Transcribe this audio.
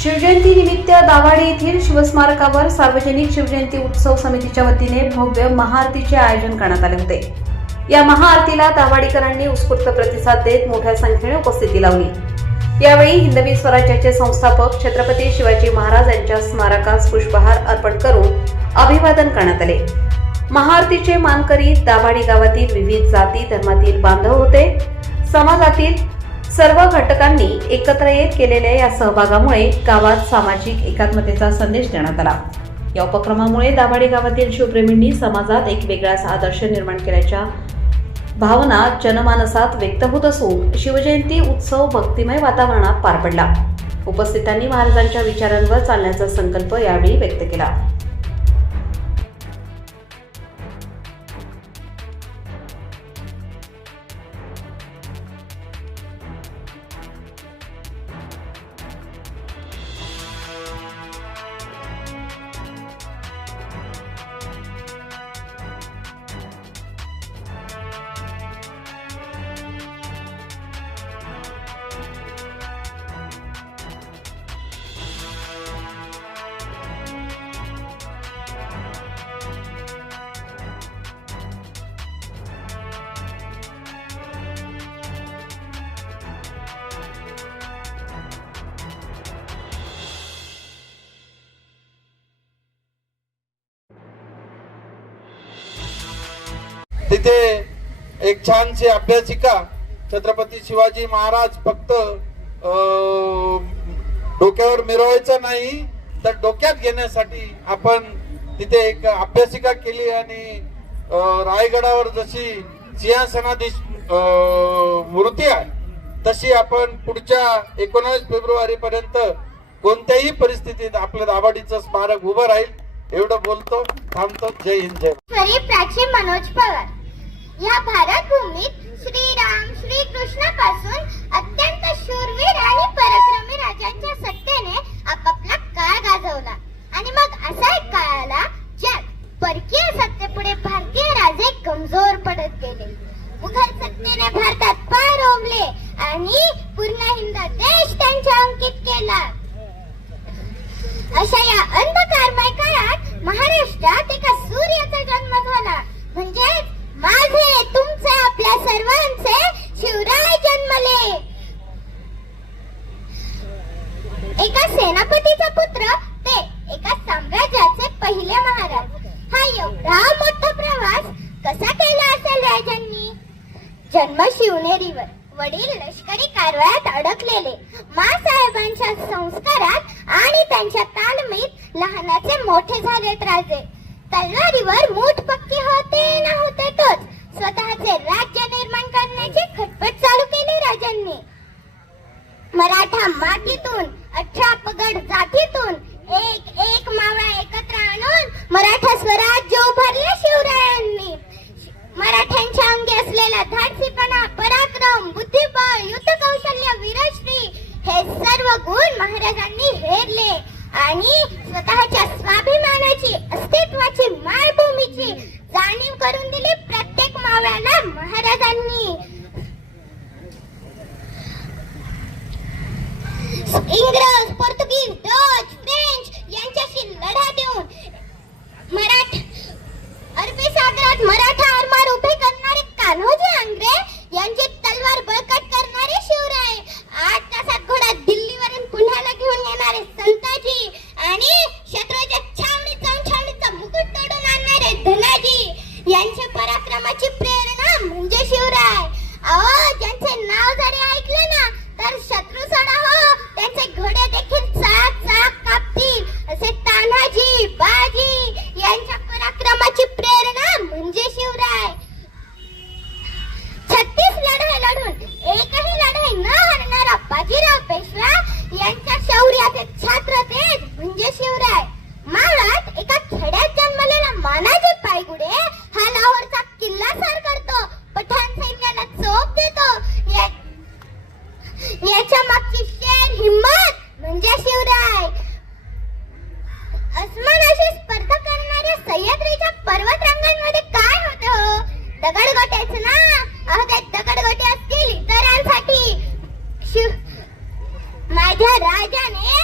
शिवजयंती निमित्त दाभाडे येथील शिवस्मारकावर सार्वजनिक शिवजयंती उत्सव समितीच्या वतीने भव्य महाआरतीचे आयोजन करण्यात आले होते। या महाआरतीला दाभाडेकरांनी उत्स्फूर्त प्रतिसाद देत मोठ्या संख्येने उपस्थिती लावली। यावेळी हिंदवी स्वराज्याचे संस्थापक छत्रपती शिवाजी महाराज यांच्या स्मारकास पुष्पहार अर्पण करून अभिवादन करण्यात आले। महाआरतीचे मानकरी दाभाडे गावातील विविध जाती धर्मातील बांधव होते। समाजातील सर्व घटकांनी एकत्र येत केलेल्या या सहभागामुळे गावात सामाजिक एकात्मतेचा संदेश देण्यात आला। या उपक्रमामुळे दाभाडे गावातील शिवप्रेमींनी समाजात एक वेगळाच आदर्श निर्माण केल्याच्या भावना जनमानसात व्यक्त होत असून शिवजयंती उत्सव भक्तिमय वातावरणात पार पडला। उपस्थितांनी महाराजांच्या विचारांवर चालण्याचा संकल्प यावेळी व्यक्त केला। तिथे एक छानशी अभ्यासिका छत्रपती शिवाजी महाराज फक्त डोक्यावर मिरवायचं नाही तर डोक्यात घेण्यासाठी आपण तिथे एक अभ्यासिका केली आणि रायगडावर जशी सिंहासनाधीश मूर्ती आहे तशी आपण पुढच्या 19 फेब्रुवारी पर्यंत कोणत्याही परिस्थितीत आपल्या दाभाडेचं स्मारक उभं राहील एवढं बोलतो थांबतो। जय हिंद जय प्राची मनोज पवार। या भारत भूमीत श्रीराम श्रीकृष्णापासून अत्यंत शूरवीर आणि पराक्रमी राजांच्या सत्तेने आपापला काळ गाजवला आणि मग असा एक काळ आला ज्यात परकीय सत्तेपुढे भारतीय राजे कमजोर पडत गेले। मुघल सत्तेने भारतात पाय रोवले आणि पूर्ण हिंद देश त्यांच्या अंकित केला। अशा या अंधकारमय काळात महाराष्ट्रात एका सूर्याचा जन्म झाला, म्हणजेच माझे तुमचे आपल्या सर्वांचे शिवराय जन्मले। एका सेनापतीचा पुत्र ते एका साम्राज्याचे पहिले महाराज। हा एवढा मोठा प्रवास कसा केला असेल राजांनी? जन्म शिवनेरीवर, वडील लष्करी कारवायात अडकलेले, माँसाहेबांच्या संस्कारात आणि त्यांच्या तालमीत लहानाचे मोठे झालेत राजे। तलवारीवर मूठ पक्की होते ना होते तोच स्वतःचे राज्य निर्माण करण्याची खटपट चालू केली राजांनी। मराठा मातीतून 18 पगड जातीतून एक मावळा एकत्र आणून मराठा स्वराज्य उभारले शिवरायांनी। मराठ्यांच्या अंगी असलेला धाडसीपणा, पराक्रम, बुद्धिबळ, युद्ध कौशल्य, वीरश्री हे सर्व गुण महाराजांनी हेरले आणि स्वतःच्या स्वाभिमानाची, अस्तित्वाची, मायभूमीची जाणीव करून दिली प्रत्येक मावळ्याला महाराजांनी। इंग्रज, पोर्तुगीज, डच, फ्रेंच यांच्याशी लढा देऊन अरबी सागरात मराठा आरमार उभे करणारे कान्होजी आंग्रे यांची तलवार बळकट करणारे शिवराय, 8 तासात घोडा दिल्लीवरून पुण्याला घेऊन येणारे संताजी आणि शत्रूच्या छावणीचा मुकुट तोडून आणणारे धनाजी यांच्या पराक्रमाची प्रेरणा म्हणजे शिवराय। अहो, ज्यांचे नाव जरी ऐकलं ना तर शत्रू सोडा हो, त्यांचे घोडे देखील चाक कापतील असे तानाजी, बाजी यांच्या पराक्रमाची प्रेरणा म्हणजे शिवराय। 36 लढाई लढून एकही लढाई न हरणारा बाजीराव पेशवा यांच्या शौर्याचे छात्र तेज म्हणजे शिवराय। मावळात एका खेड्यात जन्मलेला मानाजी पायगुडे हा लाहोरचा किल्ला सर करतो, पठाण सैन्याला चोप देतो। याच्या मागची शेर हिम्मत म्हणजे शिवराय। अस्मानाशी स्पर्धा करणाऱ्या सह्याद्रीच्या पर्वतरांगांमध्ये काय होतं हो? दगडगोट्याच ना। अहो, ते दगडगोटे असतील इतरांसाठी, माझ्या राजाने